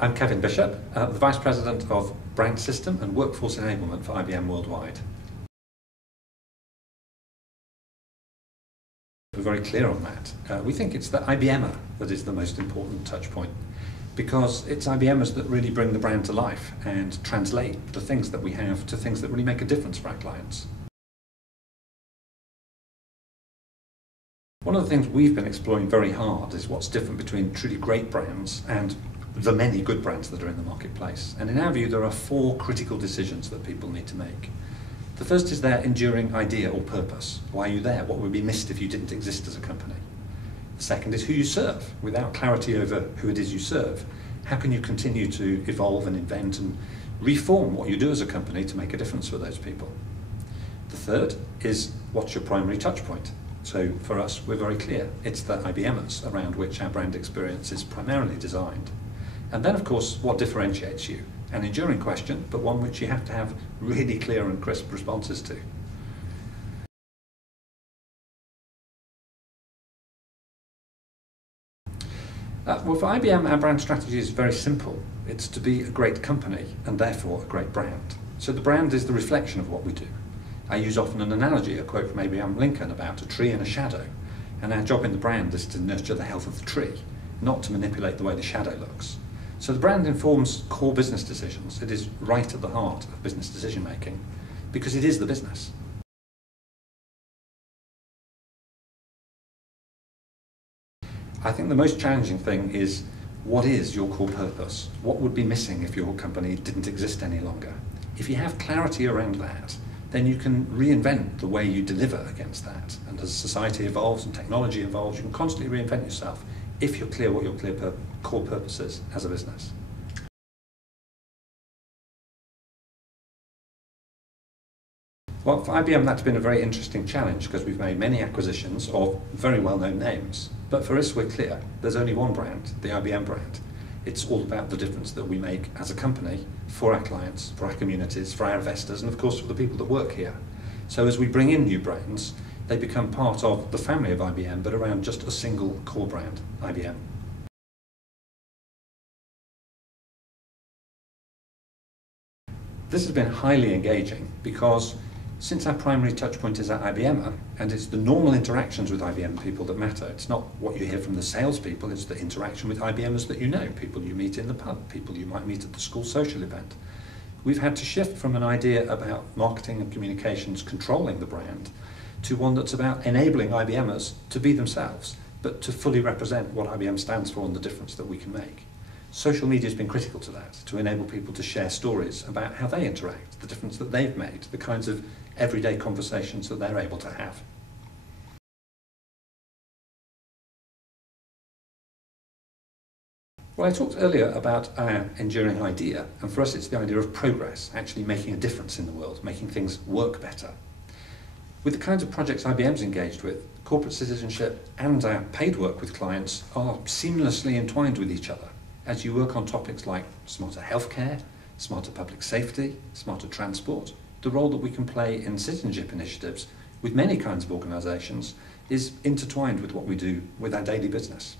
I'm Kevin Bishop, the Vice President of Brand System and Workforce Enablement for IBM Worldwide. We're very clear on that. We think it's the IBMer that is the most important touch point, because it's IBMers that really bring the brand to life and translate the things that we have to things that really make a difference for our clients. One of the things we've been exploring very hard is what's different between truly great brands and the many good brands that are in the marketplace. And in our view, there are 4 critical decisions that people need to make. The first is their enduring idea or purpose. Why are you there? What would be missed if you didn't exist as a company? The second is who you serve. Without clarity over who it is you serve, how can you continue to evolve and invent and reform what you do as a company to make a difference for those people? The third is what's your primary touch point? So for us, we're very clear. It's the IBMers around which our brand experience is primarily designed. And then, of course, what differentiates you? An enduring question, but one which you have to have really clear and crisp responses to. Well, for IBM, our brand strategy is very simple. It's to be a great company and therefore a great brand. So the brand is the reflection of what we do. I use often an analogy, a quote from Abraham Lincoln about a tree and a shadow. And our job in the brand is to nurture the health of the tree, not to manipulate the way the shadow looks. So the brand informs core business decisions. It is right at the heart of business decision making because it is the business. I think the most challenging thing is, what is your core purpose? What would be missing if your company didn't exist any longer? If you have clarity around that, then you can reinvent the way you deliver against that. And as society evolves and technology evolves, you can constantly reinvent yourself if you're clear what your core purpose is as a business. Well, for IBM, that's been a very interesting challenge because we've made many acquisitions of very well-known names. But for us, we're clear. There's only one brand, the IBM brand. It's all about the difference that we make as a company for our clients, for our communities, for our investors, and of course for the people that work here. So as we bring in new brands, they become part of the family of IBM, but around just a single core brand, IBM. This has been highly engaging because since our primary touchpoint is at IBMer, and it's the normal interactions with IBM people that matter. It's not what you hear from the salespeople, it's the interaction with IBMers that you know, people you meet in the pub, people you might meet at the school social event. We've had to shift from an idea about marketing and communications controlling the brand to one that's about enabling IBMers to be themselves, but to fully represent what IBM stands for and the difference that we can make. Social media has been critical to that, to enable people to share stories about how they interact, the difference that they've made, the kinds of everyday conversations that they're able to have. Well, I talked earlier about our enduring idea, and for us it's the idea of progress, actually making a difference in the world, making things work better. With the kinds of projects IBM's engaged with, corporate citizenship and our paid work with clients are seamlessly entwined with each other. As you work on topics like smarter healthcare, smarter public safety, smarter transport, the role that we can play in citizenship initiatives with many kinds of organisations is intertwined with what we do with our daily business.